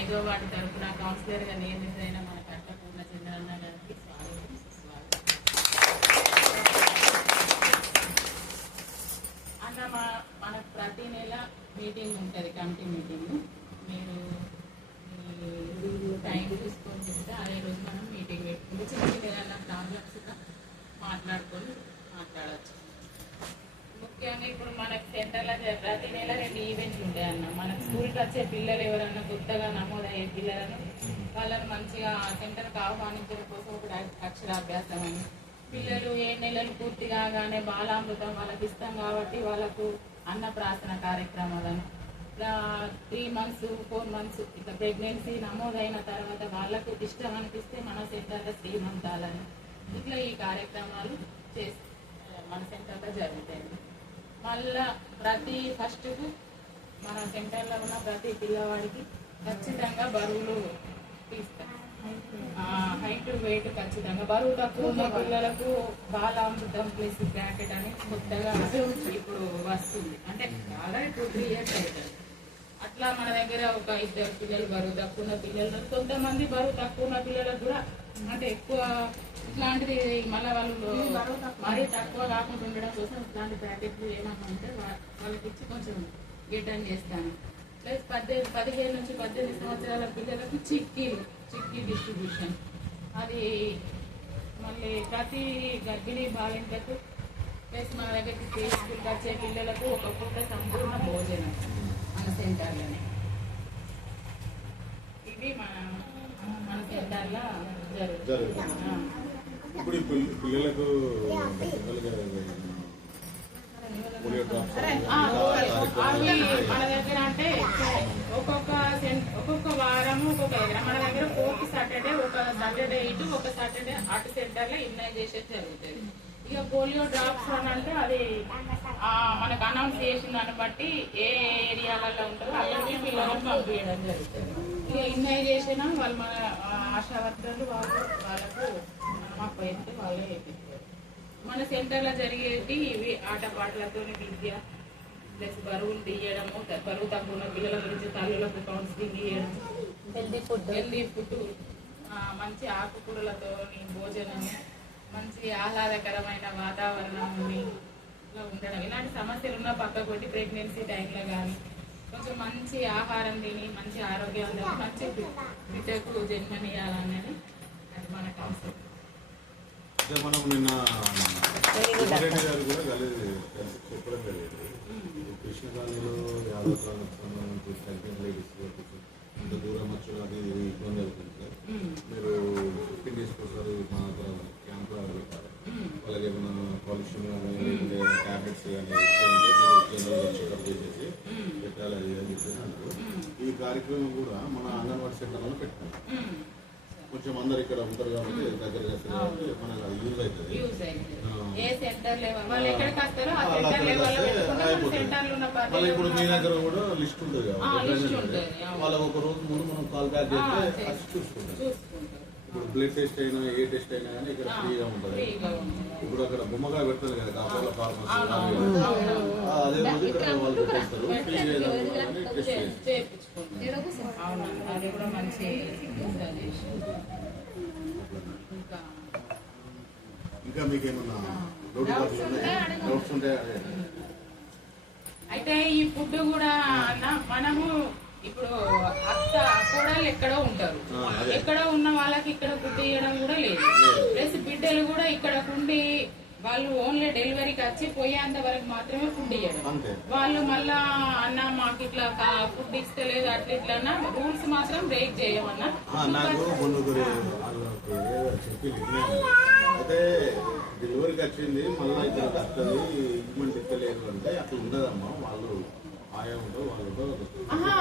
5వ వార్డు తరఫున కౌన్సిలర్గా నియమితులైన మన కట్ట పూర్ణచంద్రన్న గారికి స్వాగతం. అన్న మనకు ప్రతి నెల మీటింగ్ ఉంటుంది, కమిటీ మీటింగ్. మీరు టైం చూసుకొని చెప్తే అదే రోజు మనం మీటింగ్ పెట్టుకుంటే చిన్న ఏదైనా ప్రాబ్లమ్స్గా మాట్లాడవచ్చు. ముఖ్యంగా ఇప్పుడు మనకు సెంటర్లో ప్రతి నెల 2 ఈవెంట్లు ఉంటాయి అన్న. మనకు స్కూల్కి వచ్చే పిల్లలు ఎవరన్నా కొత్తగా నమోదయ్యే పిల్లలను వాళ్ళని మంచిగా సెంటర్కి ఆహ్వానించడం కోసం ఒక అక్షరాభ్యాసం అని, పిల్లలు 7 నెలలు పూర్తి కాగానే బాలామృతం వాళ్ళకి ఇస్తాం కాబట్టి వాళ్ళకు అన్నప్రాసన కార్యక్రమాలను, 3 months 4 months ఇట్లా ప్రెగ్నెన్సీ నమోదైన తర్వాత వాళ్ళకు ఇష్టం అనిపిస్తే మన సెంటర్లో శ్రీమంతాలని ఇట్లా ఈ కార్యక్రమాలు మన సెంటర్లో జరుగుతాయి. మళ్ళా ప్రతి ఫస్ట్కు మన సెంటర్లో ఉన్న ప్రతి పిల్లవాడికి ఖచ్చితంగా బరువులు తీస్తాం. హైట్ వెయిట్ ఖచ్చితంగా బరువు తక్కువ ఉన్న పిల్లలకు బాలామృతం ప్లస్ బ్రాకెట్ అని కొత్తగా ఇప్పుడు వస్తుంది. అంటే బాగా 2-3 years అవుతుంది. అట్లా మన దగ్గర ఒక 2 పిల్లలు బరువు తక్కువ ఉన్న పిల్లలు, కొంతమంది బరువు తక్కువ ఉన్న పిల్లలకు కూడా అంటే ఎక్కువ ఇట్లాంటిది మళ్ళీ వాళ్ళు మరీ తక్కువ కాకుండా ఉండడం కోసం ఇట్లాంటి ప్యాకెట్లు ఏమన్నా ఉంటే వాళ్ళకి ఇచ్చి కొంచెం రిటర్న్ చేస్తాను. ప్లస్ 15 నుంచి 18 సంవత్సరాల పిల్లలకు చిక్కీ డిస్ట్రిబ్యూషన్, అది మళ్ళీ ప్రతి గర్భిణీ బాలింతకు ప్లస్ మన దగ్గరికి తీసుకుని వచ్చే పిల్లలకు ఒక పూట సంపూర్ణ భోజనం మన సెంటర్లోనే. ఇవి మన సెంటర్లో జరుగుతుంది. ఇప్పుడు పిల్లలకు మన దగ్గర అంటే ఒక్కొక్క వారము మన దగ్గర 4th Saturday ఒక సాటర్డే ఇటు ఒక సాటర్డే అటు సెంటర్లో ఇమ్యునైజేషన్ జరుగుతుంది. ఇక పోలియో డ్రాప్స్ అని అంటే అది మనకు అనౌన్స్ చేసిన దాన్ని బట్టి ఏ ఏరియాలలో ఉంటుందో అక్కడికి పిల్లలను పంపించడం జరుగుతుంది. ఇక ఇమ్యునైజేషన్ వాళ్ళు మన ఆశా వర్కర్లు వాళ్ళకు మాకు అయితే వాళ్ళే వేపిస్తారు. మన సెంటర్లో జరిగేది ఇవి ఆటపాటలతో విద్య ప్లస్ బరువులు తీయడము, బరువు తక్కువ ఉన్న పిల్లల గురించి తల్లులకు కౌన్సిలింగ్ ఇవ్వడం, హెల్దీ ఫుడ్, మంచి ఆకుకూరలతో భోజనం, మంచి ఆహ్లాదకరమైన వాతావరణం ఉండడం, ఇలాంటి సమస్యలు ఉన్న పక్క కొట్టి ప్రెగ్నెన్సీ టైంలో కానీ కొంచెం మంచి ఆహారం తిని మంచి ఆరోగ్యంగా మంచి బిడ్డకు జన్మనియాలనేది అది మన కాన్సెప్ట్. మనం నిన్న గారు కూడా కలిసి చెప్పడం జరిగింది. కృష్ణకాళిలో యాదవ్ సంబంధించి ప్రెగ్నెంట్ లేడీస్ ఇంత దూరం వచ్చి అది ఇబ్బంది అవుతుంది సార్. మీరు 15 days ఒకసారి మా దగ్గర క్యాంప్ పెట్టారు. వాళ్ళకి ఏమైనా పాలిషన్ కానీ ట్యాబ్లెట్స్ కానీ చెకప్ చేసేసి పెట్టాలి అని చెప్పేసి అంటారు. ఈ కార్యక్రమం కూడా మన అంగన్వాడీ సెంటర్లో పెట్టాం. కొంచెం అందరు ఇక్కడ ఉంటారు కాబట్టి దగ్గర కాబట్టి మనకు యూజ్ అవుతుంది. మళ్ళీ ఇప్పుడు మీ దగ్గర కూడా లిస్ట్ ఉంటుంది కాబట్టి వాళ్ళకి ఒక రోజు ముందు మనం కాల్ బ్యాక్ చేస్తే చూసుకుంటాం. ఇప్పుడు బ్లడ్ టెస్ట్ అయినా ఏ టెస్ట్ అయినా కానీ ఇక్కడ ఫ్రీగా ఉంటుంది. ఇప్పుడు అక్కడ బొమ్మగా పెడతారు కదా కాపాల ఫార్మసీ, అదే రోజు ఇక్కడ వాళ్ళు పెట్టేస్తారు. ఫ్రీగా టెస్ట్ ఇంకా మీకేమన్నా డౌట్స్ ఉంటాయా? అయితే ఈ ఫుడ్ కూడా మనము ఇప్పుడు అత్త కోడలు ఎక్కడో ఉంటారు, ఎక్కడో ఉన్న వాళ్ళకి ఇక్కడ ఫుడ్ ఇవ్వడం కూడా లేదు. ప్లస్ బిడ్డలు కూడా ఇక్కడ ఉండి వాళ్ళు ఓన్లీ డెలివరీకి వచ్చి పోయేంత వరకు మాత్రమే ఫుడ్ ఇవ్వడం. వాళ్ళు మళ్ళా అన్న మాకు ఇట్లా ఫుడ్ ఇస్తలేదు అట్లా ఇట్లా అన్న రూల్స్ మాత్రం బ్రేక్ చేయమన్నా. అయితే డెలివరీకి వచ్చింది మళ్ళీ ఇక్కడ వస్తుంది ఇవ్వమంటే ఇస్తలేదు అంటే అట్లా ఉండదమ్మా. వాళ్ళు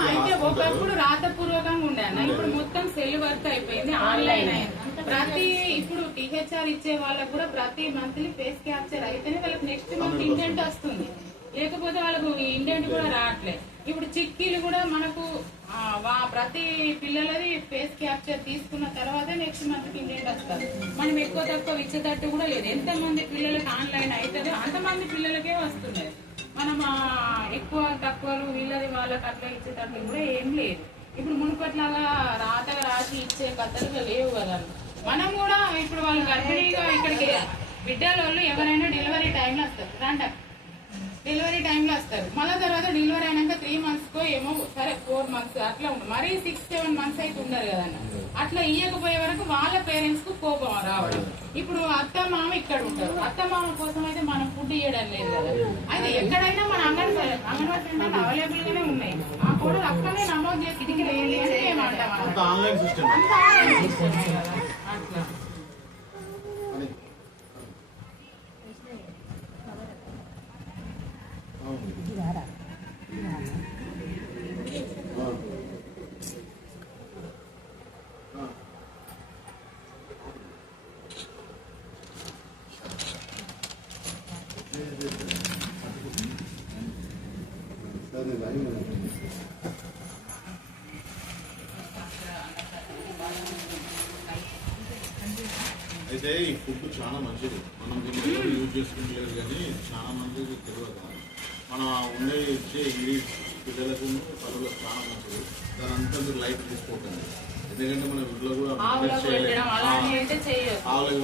అయితే ఒకప్పుడు రాతపూర్వకంగా ఉండే అన్న, ఇప్పుడు మొత్తం సెల్ వర్క్ అయిపోయింది, ఆన్లైన్ అయింది. ప్రతి ఇప్పుడు టీహెచ్ఆర్ ఇచ్చే వాళ్ళకు కూడా ప్రతి మంత్లీ ఫేస్ క్యాప్చర్ అయితేనే వాళ్ళకి నెక్స్ట్ మంత్ ఇండెంట్ వస్తుంది, లేకపోతే వాళ్ళకు ఇండెంట్ కూడా రావట్లేదు. ఇప్పుడు చిక్కీలు కూడా మనకు ప్రతి పిల్లలది ఫేస్ క్యాప్చర్ తీసుకున్న తర్వాత నెక్స్ట్ మంత్ ఇండెంట్ వస్తారు. మనం ఎక్కువ తక్కువ ఇచ్చేటట్టు కూడా లేదు. ఎంతమంది పిల్లలకి ఆన్లైన్ అవుతుందో అంతమంది పిల్లలకే వస్తున్నాయి. మనం ఎక్కువ తక్కువలు వీళ్ళది వాళ్ళకి అట్లా ఇచ్చేటట్టు కూడా ఏం లేదు. ఇప్పుడు మునుపట్లాగా రాతగా రాసి ఇచ్చే కథలు లేవు కదా. మనం కూడా ఇప్పుడు వాళ్ళు గర్భిణీగా ఇక్కడికి బిడ్డల వాళ్ళు ఎవరైనా డెలివరీ టైంలో వస్తారు, డెలివరీ టైంలో వస్తారు. మళ్ళీ తర్వాత డెలివరీ అయినాక 3 months ఏమో సరే 4 months అట్లా ఉంటుంది. మరీ 6-7 months అయితే ఉండరు కదన్న. అట్లా ఇయ్యకపోయే వరకు వాళ్ళ పేరెంట్స్ కు కోపం రావడం. ఇప్పుడు అత్త మామ ఇక్కడ ఉంటారు, అత్త మామ కోసం అయితే మనం ఫుడ్ ఇవ్వడం లేదు కదా. అయితే ఎక్కడైనా మన అంగన్వాడీ సెంటర్ అవైలబుల్ గానే ఉన్నాయి. ఆ కూడా అక్కడనే నమోదు చేసి ఇదికి వేయాలి అని మేము అంటాం. ఆన్లైన్ సిస్టమ్ అట్లా అయితే ఈ ఫుడ్ చాలా మంచిది. మనం దీన్ని ఎవరు యూజ్ చేసుకుంటలేదు కానీ చాలా మందికి తెలియదు. మనం ఉండే ఇచ్చే ఇంగ్రీడియంట్స్ పిల్లలకు పనులకు చాలా మంచిది. దాని అంతా మీరు లైట్ తీసుకోకండి. ఎందుకంటే మన ఇంట్లో కూడా ఆవులకు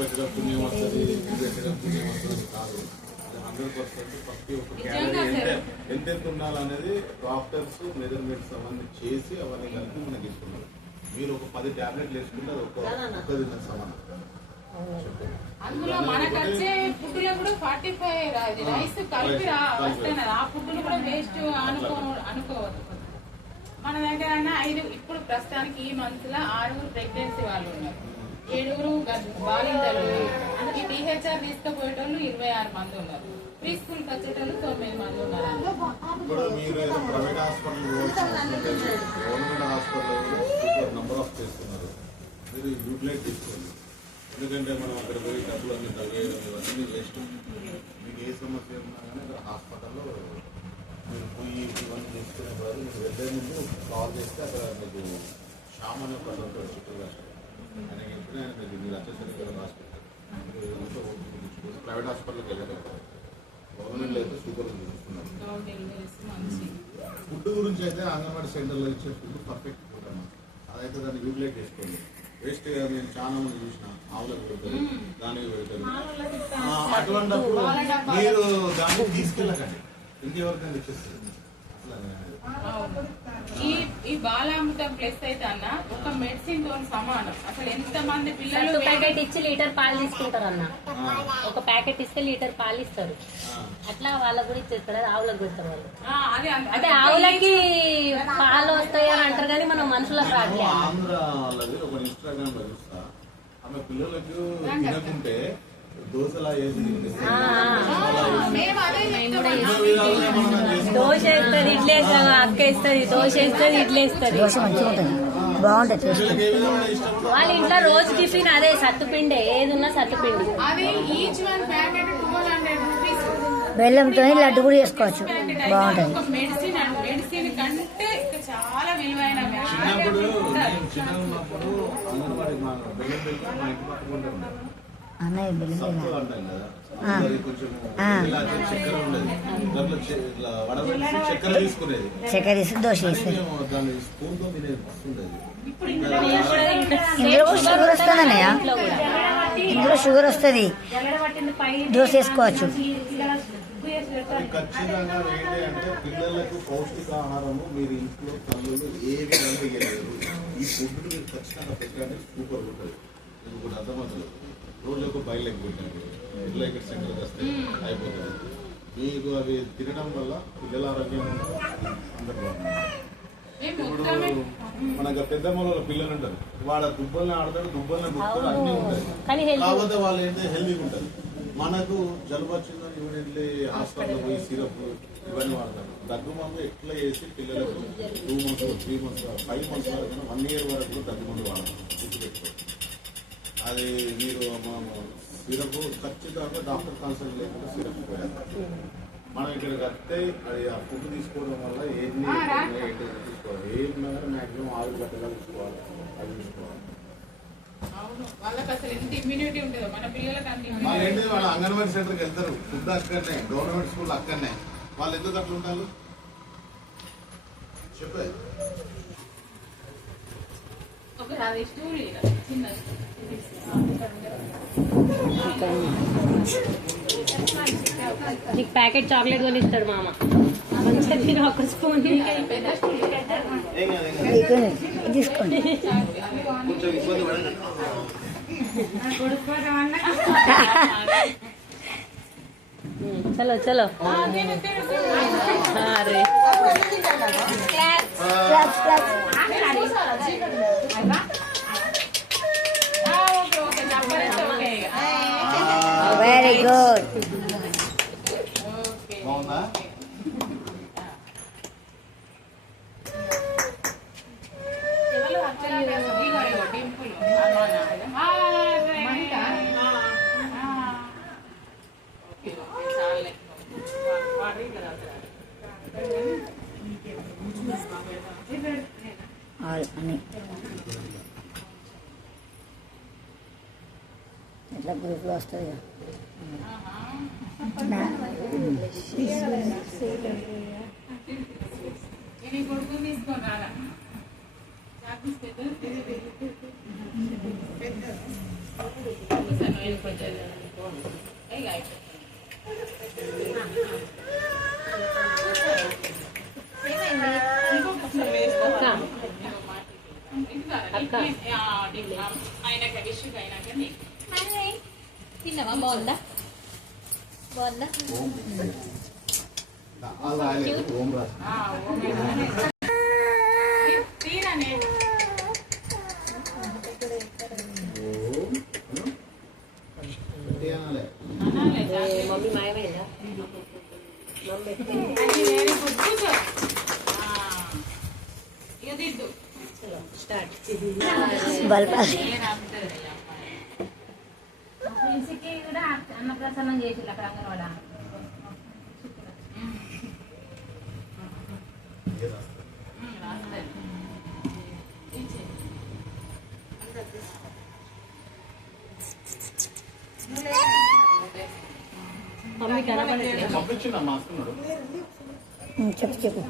పెట్టడం పుణ్యం వస్తుంది, ఇది పెట్టడం పుణ్యం వస్తుంది కాదు. 100% ప్రతి ఒక్క క్యాలరీ ఎంత ఉండాలనేది డాక్టర్స్ మెజర్మెంట్స్ అవన్నీ చేసి అవన్నీ కలిపి మనకి ఇస్తున్నారు. మీరు ఒక 10 టాబ్లెట్లు వేసుకుంటే అది ఒక్క దిన సమానం. అందులో మనకు వచ్చే ఫుడ్ లో కూడా 45 రైస్ కలిపి వస్తున్నది. ఆ ఫుడ్ కూడా వేస్ట్ అనుకోవద్దు. మన దగ్గర 5 ఇప్పుడు ప్రస్తుతానికి ఈ మంత్ లో 6 ప్రెగ్నెన్సీ వాళ్ళు ఉన్నారు, 7 బాలింతలు. అందుకే THR తీసుకుపోయేటోళ్ళు 26 మంది ఉన్నారు, ప్రీ స్కూల్ కి వచ్చేటోళ్ళు 9 మంది ఉన్నారు. ఇప్పుడు మీరు private hospital government hospital number of చేస్తున్నారు, మీరు యూటిలైజ్ తీసుకోండి. ఎందుకంటే మనం అక్కడ పోయి డబ్బులు అన్ని తగ్గేయడం ఇవన్నీ వేస్ట్. మీకు ఏ సమస్య ఉన్నా కానీ అక్కడ హాస్పిటల్లో మీరు పోయి ఇవన్నీ తీసుకునే బదులు మీరు వెళ్ళే ముందు కాల్ చేస్తే అక్కడ మీకు శ్యామ్ అనే ఒక ఉంటాడు చిత్తూరు. ఆయనకి ఎప్పుడే ఆయన మీరు వచ్చేసరికి ఇక్కడ హాస్పిటల్ ప్రైవేట్ హాస్పిటల్కి వెళ్ళగలుగుతారు. గవర్నమెంట్లో అయితే సూపర్ చూస్తున్నారు. ఫుడ్ గురించి అయితే అంగన్వాడీ సెంటర్లో ఇచ్చే ఫుడ్ పర్ఫెక్ట్ ఫుడ్ అన్నమాట. అదైతే దాన్ని యూటిలైజ్ చేసుకోండి. వేస్ట్ గా నేను చాలా మంది చూసిన ఆవులకు పెడతారు, దానికి పెడతారు. అటువంటిప్పుడు మీరు దాన్ని తీసుకెళ్ళకండి, ఇంకెవరికైనా ఇచ్చేస్తారు. ఈ బాలామృతం ప్లస్ అయితే అన్న ఒక మెడిసిన్ తో సమానం. అసలు ఎంత మంది పిల్లలు ప్యాకెట్ ఇచ్చి లీటర్ పాలు తీసుకుంటారు అన్న. ఒక ప్యాకెట్ ఇస్తే లీటర్ పాలు ఇస్తారు. అట్లా వాళ్ళకు కూడా ఇచ్చేస్తారు, ఆవులకు పెడతారు వాళ్ళు. అంటే ఆవులకి పాలు వస్తాయి అని అంటారు కానీ మనం మనుషులకు రాదు. ఆంధ్ర వాళ్ళది ఒక ఇన్స్టాగ్రామ్ లో చూస్తా, ఆమె పిల్లలకు తినకుంటే దోశలా వేసి దోశ వేస్తుంది, ఇడ్లీ వేస్తుంది, అక్క వేస్తుంది, దోశ వేస్తుంది, ఇడ్లీ వేస్తుంది. దోశ మంచిగా ఉంటుంది, బాగుంటుంది. వాళ్ళ ఇంట్లో రోజు టిఫిన్ అదే సత్తుపిండి, ఏది ఉన్నా సత్తుపిండి. బెల్లంతో లడ్డు కూడా చేసుకోవచ్చు, బాగుంటుంది. మెడిసిన్ కంటే చాలా విలువైన. చిన్నప్పుడు చిన్నగా ఉన్నప్పుడు అంగన్వాడీ మా బెల్లం మా ఇంటి పట్టుకుంటారు. చక్కెర ఉండేది, చక్కెర తీసుకునేది, చక్కెర తీసి దోశ వేసేది. దాన్ని స్పూన్ తో తినేది వస్తుండేది. ఇందులో షుగర్ వస్తుందన్నయ్య, ఇందులో షుగర్ వస్తుంది, దోశ వేసుకోవచ్చు. ఖచ్చితంగా ఏంటి అంటే పిల్లలకు పౌష్టికాహారము మీరు ఇంట్లో తల్లులు ఏ విధంగా ఇవ్వలేరు. ఈ ఫుడ్ మీరు ఖచ్చితంగా పెట్టండి, సూపర్ ఉంటుంది. మీకు కూడా అర్థమవుతుంది. రోజు ఒక బయలు ఎగ్గుంటారు, ఇట్లా ఇక్కడ సెంటర్కి వస్తే అయిపోతుంది. మీకు అవి తినడం వల్ల పిల్లల ఆరోగ్యం అందరు బాగుంటుంది. ఇప్పుడు మనకు పెద్ద మొదల పిల్లలు ఉంటారు, వాళ్ళ దుబ్బల్ని ఆడతారు, దుబ్బల్ని ముక్కుతారు, అన్నీ ఉంటాయి. కాకపోతే వాళ్ళు ఏంటంటే హెల్దీగా ఉంటారు. మనకు జలుబు వచ్చిందని ఇమీడియట్లీ హాస్పిటల్ పోయి సిరప్ ఇవన్నీ వాడతారు. దగ్గు మందు ఎట్లా వేసి పిల్లలకు 2 months 3 months 5 months వరకు 1 year వరకు దగ్గు మందు వాడతారు. గుర్తుపెట్టుకోండి. అది మీరు సిరప్ ఖచ్చితంగా డాక్టర్ కన్సల్ట్ లేకుండా సిరప్ పోయారు. మనం ఇక్కడికి వస్తే అది ఆ ఫుడ్ తీసుకోవడం వల్ల ఏది తీసుకోవాలి, ఏది మ్యాక్సిమం 6 గంటలు తీసుకోవాలి, అది తీసుకోవాలి. ఏంటి వాళ్ళ అంగన్వాడీ సెంటర్కి వెళ్తారు, ఫుడ్ అక్కడనే, గవర్నమెంట్ స్కూల్ అక్కడనే. వాళ్ళు ఎందుకు అట్లా ఉంటారు చెప్పే ఒక అది స్టూల్ చిన్న నీకు ప్యాకెట్ చాక్లెట్ కొని ఇస్తాడు మామ మంచిగా తిని ఒక స్పూన్ పెద్ద స్టూల్ తీసుకోండి కొంచెం ఇబ్బంది పడండి. చలో చలో అరే వెరీ గుడ్ బాగుందా? అని ఎట్లా గ్రూప్లో వస్తుంది ఇది కొడుకు తీసుకొని రారా ఆయనకి విషయం అయినాక తిన్నావా బాగుందా బాగుందా వాళ్ళు రాయలేదు, ఓం రాసి. తీరనే గట్టిగా అనాలి. మమ్మీ మాయమైందా మమ్మీ అది వెరీ గుడ్ కూర్చో ఇక దిద్దు స్టార్ట్ బల్పాలి ఫ్రెండ్స్కి కూడా అన్నప్రసన్నం చేసి అక్కడ అంగన్వాడ ఏ రాస్తారు? మమ్మీ కనపడట్లేదు పంపించిండు అమ్మా, వస్తున్నాడు. చెప్పు చెప్పు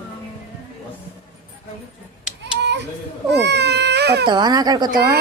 ఓ కొత్తవా నా కాడికి కొత్తవా